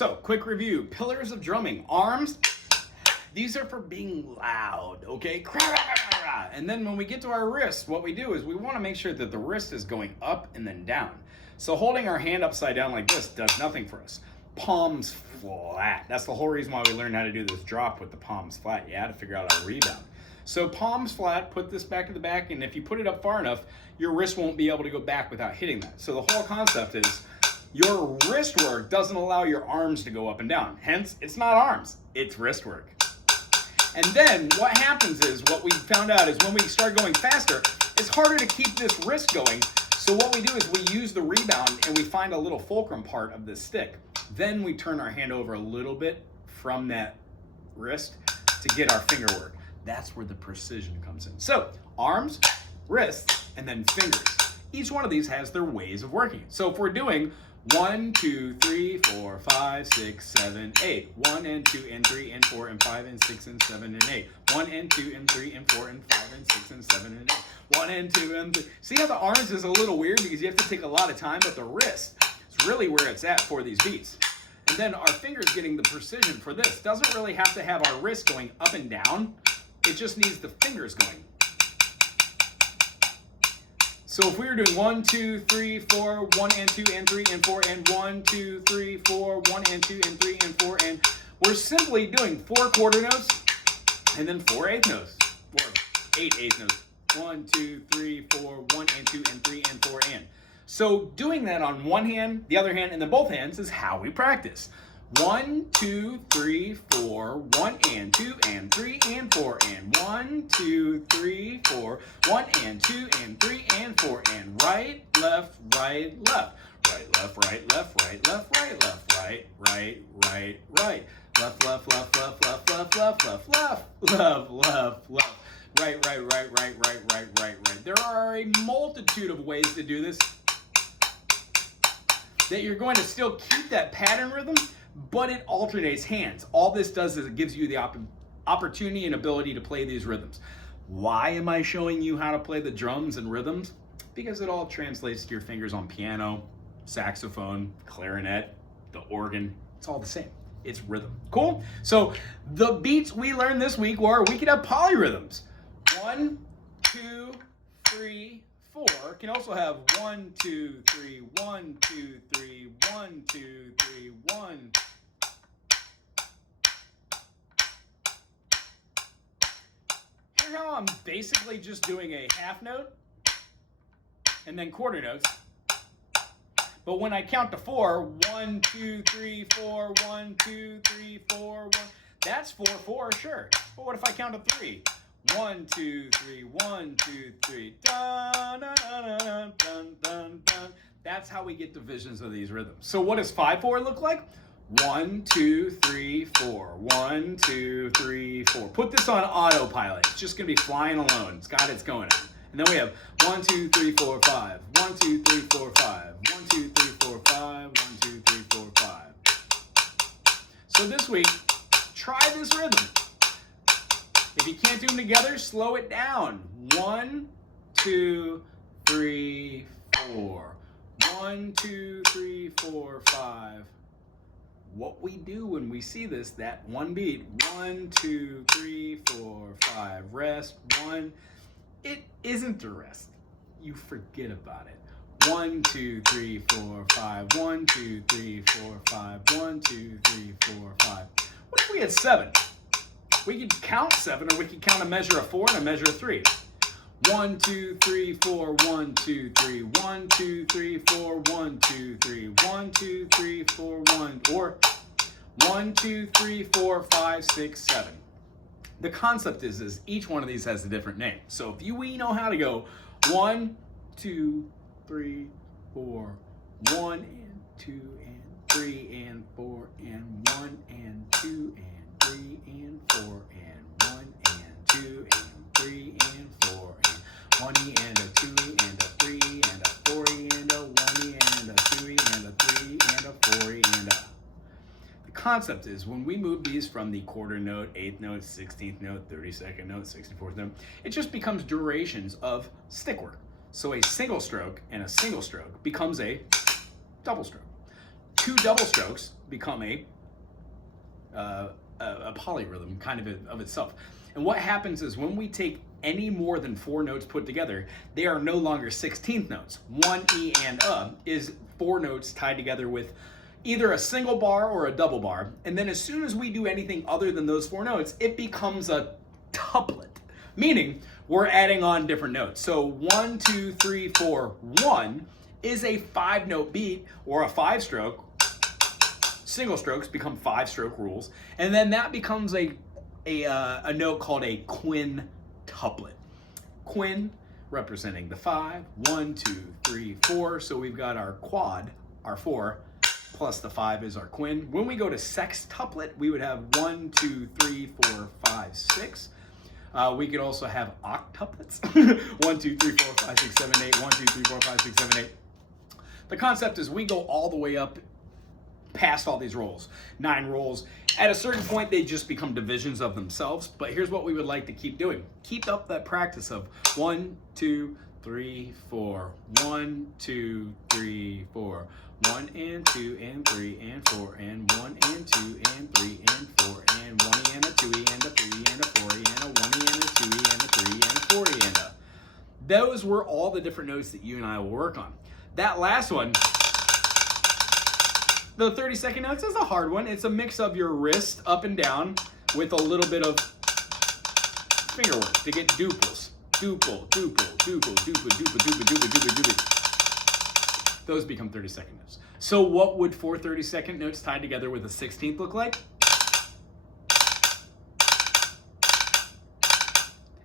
So, quick review. Pillars of drumming. Arms, these are for being loud, okay? And then when we get to our wrist, what we do is we want to make sure that the wrist is going up and then down. So holding our hand upside down like this does nothing for us. Palms flat. That's the whole reason why we learned how to do this drop with the palms flat. You had to figure out how to rebound. So palms flat, put this back to the back, and if you put it up far enough, your wrist won't be able to go back without hitting that. So the whole concept is your wrist work doesn't allow your arms to go up and down. Hence, it's not arms, it's wrist work. And then what happens is, what we found out is when we start going faster, it's harder to keep this wrist going. So what we do is we use the rebound and we find a little fulcrum part of this stick. Then we turn our hand over a little bit from that wrist to get our finger work. That's where the precision comes in. So arms, wrists, and then fingers. Each one of these has their ways of working. So if we're doing 1, 2, 3, 4, 5, 6, 7, 8. 1 and 2 and 3 and 4 and 5 and 6 and 7 and 8. 1 and 2 and 3 and 4 and 5 and 6 and 7 and 8. 1 and 2 and 3. See how the arms is a little weird because you have to take a lot of time, but the wrist is really where it's at for these beats. And then our fingers getting the precision for this. Doesn't really have to have our wrist going up and down. It just needs the fingers going. So if we were doing 1, 2, 3, 4, 1 and 2 and 3 and 4 and 1, 2, 3, 4, 1 and 2 and 3 and 4 and we're simply doing 4 quarter notes and then 4 eighth notes or 8 eighth notes. 1, 2, 3, 4, 1 and 2 and 3 and 4 and. So doing that on one hand, the other hand, and then both hands is how we practice. 1, 2, 3, 4, 1 and 2 and 3 and 4 and 1, 2, 3, 4, 1 and 2 and 3 and 4 and right, left, right, left. Right, left, right, left, right, left, right, left, right, right, right, right. Left, left, left, left, left, left, left, left, left, left, left. Right, right, right, right, right, right, right, right. There are a multitude of ways to do this that you're going to still keep that pattern rhythm, but it alternates hands. All this does is it gives you the opportunity and ability to play these rhythms. Why am I showing you how to play the drums and rhythms? Because it all translates to your fingers on piano, saxophone, clarinet, the organ. It's all the same. It's rhythm. Cool? So the beats we learned this week were we could have polyrhythms. 1, 2, 3, 4. Can also have 1, 2, 3, 1, 2, 3, 1, 2, 3, 1. Hear how I'm basically just doing a half note and then quarter notes. But when I count to 4, 1, 2, 3, 4, 1, 2, 3, 4, 1, that's 4, 4, sure. But what if I count to 3? 1, 2, 3, 1, 2, 3, dun, dun, dun, dun, dun, dun. That's how we get divisions of these rhythms. So what does 5/4 look like? 1, 2, 3, 4. 1, 2, 3, 4. Put this on autopilot. It's just gonna be flying alone. It's got its going on. And then we have 1, 2, 3, 4, 5. 1, 2, 3, 4, 5. 1, 2, 3, 4, 5. 1, 2, 3, 4, 5. So this week, try this rhythm. If you can't do them together, slow it down. 1, 2, 3, 4. 1, 2, 3, 4, 5. What we do when we see this, that one beat, 1, 2, 3, 4, 5, rest, 1, it isn't a rest. You forget about it. 1, 2, 3, 4, 5. 1, 2, 3, 4, 5. 1, 2, 3, 4, 5. What if we had 7? We could count 7, or we could count a measure of 4 and a measure of 3. 1, 2, 3, 4, 1, 2, 3, 1, 2, 3, 4, 1, 2, 3, 1, 2, 3, 4, 1, or 1, 2, 3, 4, 5, 6, 7. The concept is each one of these has a different name. So if we know how to go 1, 2, 3, 4, 1 and 2 and 3 and 4 and 1 and 2 and 3 and 4 and 1 and 2 and 3 and 4 and 1 and a 2 and a 3 and a 4 and a 1 and a 2 and a 3 and a 4 and a. The concept is when we move these from the quarter note, 8th note, 16th note, 32nd note, 64th note, it just becomes durations of stick work. So a single stroke and a single stroke becomes a double stroke. 2 double strokes become a polyrhythm kind of itself. And what happens is when we take any more than 4 notes put together, they are no longer 16th notes. 1 E and is 4 notes tied together with either a single bar or a double bar. And then as soon as we do anything other than those 4 notes, it becomes a tuplet, meaning we're adding on different notes. So 1, 2, 3, 4, 1 is a 5-note beat or a 5-stroke. Single strokes become 5-stroke rules, and then that becomes a note called a quintuplet. Quin representing the 5, 1, 2, 3, 4. So we've got our quad, our 4, plus the 5 is our quin. When we go to sextuplet, we would have 1, 2, 3, 4, 5, 6. We could also have octuplets. 1, 2, 3, 4, 5, 6, 7, 8. 1, 2, 3, 4, 5, 6, 7, 8. The concept is we go all the way up past all these rolls, 9 rolls. At a certain point, they just become divisions of themselves. But here's what we would like to keep doing. Keep up that practice of 1, 2, 3, 4, 1, 2, 3, 4, 1 and 2 and 3 and 4 and 1 and 2 and 3 and 4 and 1 and a 2 and a 3 and a 4 and a 1 and a 2 and a 3 and a 4 and a. Those were all the different notes that you and I will work on. That last one, the 30-second notes, is a hard one. It's a mix of your wrist up and down with a little bit of finger work to get duples. Duple, duple, duple, duple, duple, duple, duple, duple, duple. Those become 30-second notes. So what would 4 30-second notes tied together with a 16th look like?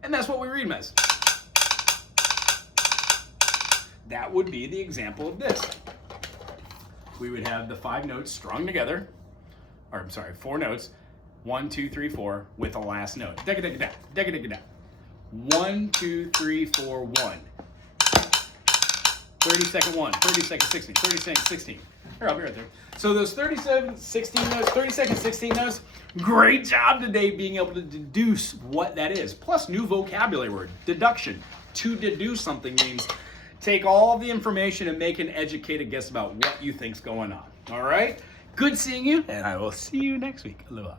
And that's what we read them as. That would be the example of this. We would have the 5 notes strung together, or I'm sorry, 4 notes, 1, 2, 3, 4, with the last note. 1, 2, 3, 4, 1. 30-second 1, 30-second 16, 30-second 16. Here, I'll be right there. So those 30-second 16 notes, 30-second 16 notes, great job today being able to deduce what that is. Plus, new vocabulary word, deduction. To deduce something means take all the information and make an educated guess about what you think's going on. All right? Good seeing you, and I will see you next week. Aloha.